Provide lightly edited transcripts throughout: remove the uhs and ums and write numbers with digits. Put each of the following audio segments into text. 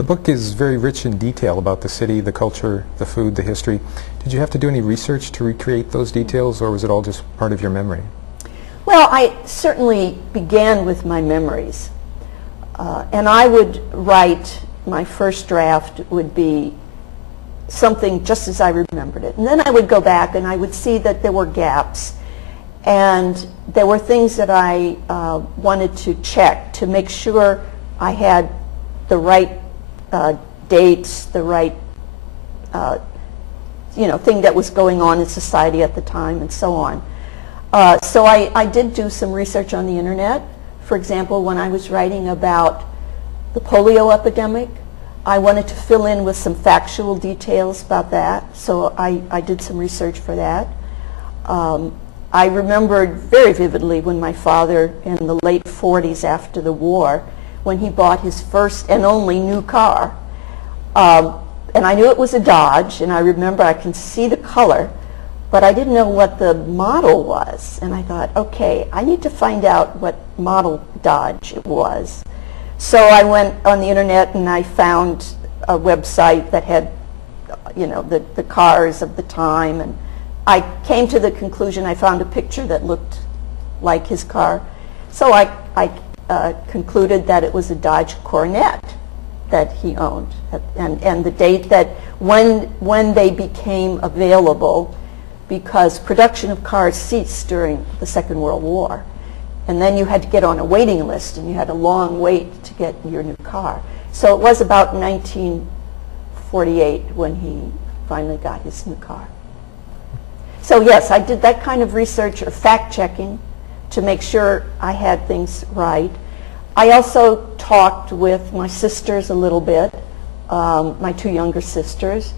The book is very rich in detail about the city, the culture, the food, the history. Did you have to do any research to recreate those details, or was it all just part of your memory? Well, I certainly began with my memories. And I would write, my first draft would be something just as I remembered it. And then I would go back and I would see that there were gaps. And there were things that I wanted to check to make sure I had the right dates, the right thing that was going on in society at the time, and so on. So I did do some research on the internet. For example, when I was writing about the polio epidemic, I wanted to fill in with some factual details about that, so I did some research for that. I remembered very vividly when my father, in the late 40s after the war, when he bought his first and only new car. And I knew it was a Dodge, and I remember I can see the color, but I didn't know what the model was. And I thought, okay, I need to find out what model Dodge it was. So I went on the internet and I found a website that had, the cars of the time, and I came to the conclusion, I found a picture that looked like his car. So I concluded that it was a Dodge Coronet that he owned, and the date that when they became available, because production of cars ceased during the Second World War. And then you had to get on a waiting list, and you had a long wait to get your new car. So it was about 1948 when he finally got his new car. So yes, I did that kind of research or fact-checking to make sure I had things right. I also talked with my sisters a little bit, my two younger sisters,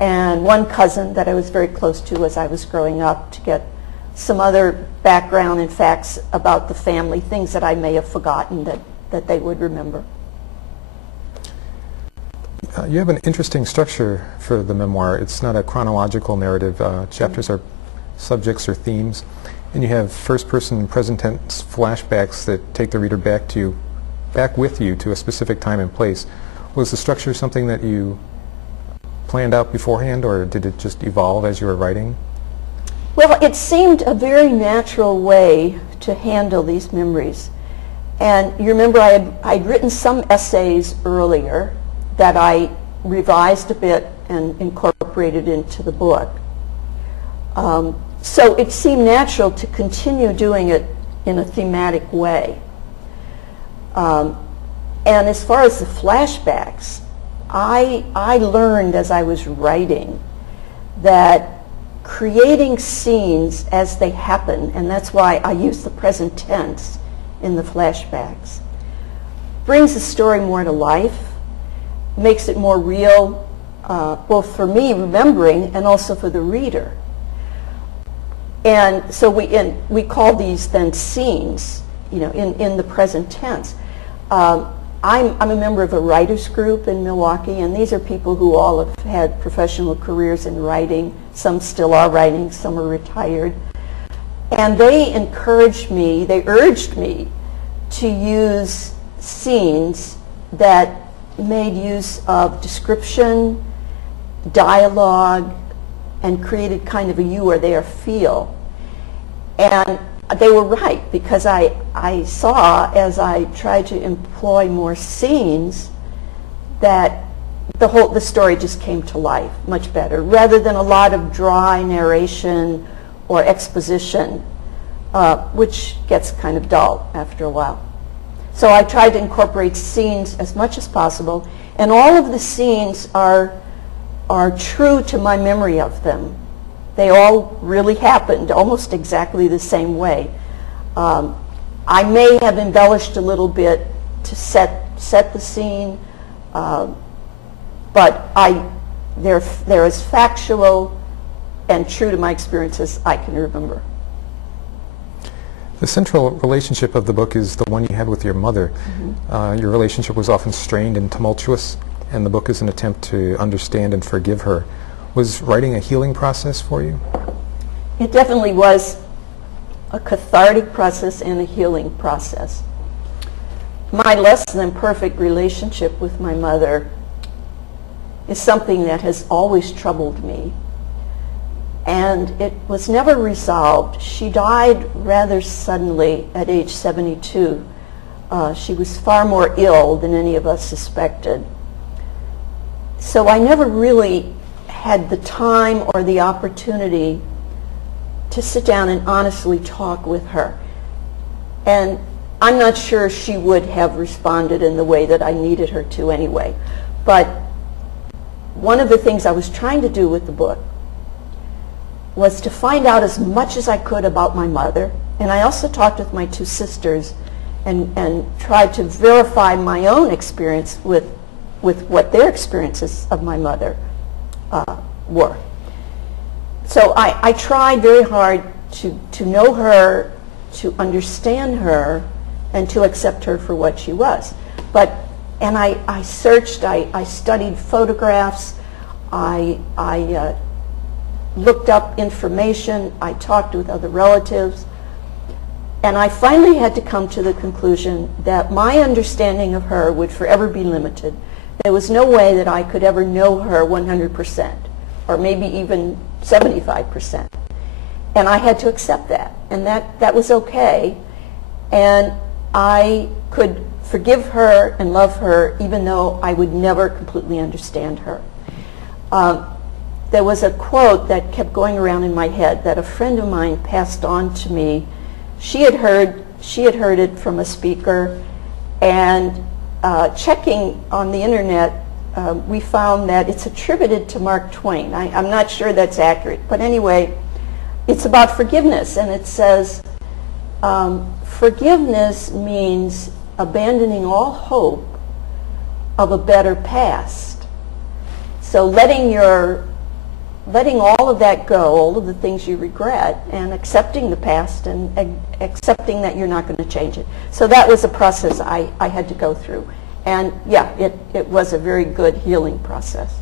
and one cousin that I was very close to as I was growing up, to get some other background and facts about the family, things that I may have forgotten that they would remember. You have an interesting structure for the memoir. It's not a chronological narrative. Chapters are subjects or themes, and you have first-person present tense flashbacks that take the reader back with you to a specific time and place. Was the structure something that you planned out beforehand, or did it just evolve as you were writing? Well, it seemed a very natural way to handle these memories. And you remember I'd written some essays earlier that I revised a bit and incorporated into the book. So it seemed natural to continue doing it in a thematic way. And as far as the flashbacks, I learned as I was writing that creating scenes as they happen, and that's why I use the present tense in the flashbacks, brings the story more to life, makes it more real, both for me remembering and also for the reader. And so we call these then scenes, in the present tense. I'm a member of a writers group in Milwaukee, and these are people who all have had professional careers in writing. Some still are writing, some are retired. And they encouraged me, they urged me to use scenes that made use of description, dialogue, and created kind of a you or there feel. And they were right, because I saw, as I tried to employ more scenes, that the story just came to life much better, rather than a lot of dry narration or exposition, which gets kind of dull after a while. So I tried to incorporate scenes as much as possible, and all of the scenes are true to my memory of them. They all really happened almost exactly the same way. I may have embellished a little bit to set the scene, but they're as factual and true to my experiences I can remember. The central relationship of the book is the one you had with your mother. Mm-hmm. Your relationship was often strained and tumultuous, and the book is an attempt to understand and forgive her. Was writing a healing process for you? It definitely was a cathartic process and a healing process. My less than perfect relationship with my mother is something that has always troubled me. And it was never resolved. She died rather suddenly at age 72. She was far more ill than any of us suspected. So I never really had the time or the opportunity to sit down and honestly talk with her. And I'm not sure she would have responded in the way that I needed her to anyway. But one of the things I was trying to do with the book was to find out as much as I could about my mother. And I also talked with my two sisters and tried to verify my own experience with what their experiences of my mother were. So I tried very hard to know her, to understand her, and to accept her for what she was. And I searched, I studied photographs, I looked up information, I talked with other relatives, and I finally had to come to the conclusion that my understanding of her would forever be limited. There was no way that I could ever know her 100%, or maybe even 75%. And I had to accept that, and that was okay. And I could forgive her and love her even though I would never completely understand her. There was a quote that kept going around in my head that a friend of mine passed on to me. She had heard it from a speaker, and checking on the internet, we found that it's attributed to Mark Twain. I'm not sure that's accurate, but anyway, it's about forgiveness, and it says, forgiveness means abandoning all hope of a better past. So letting all of that go, all of the things you regret, and accepting the past and accepting that you're not going to change it. So that was a process I had to go through. And yeah, it was a very good healing process.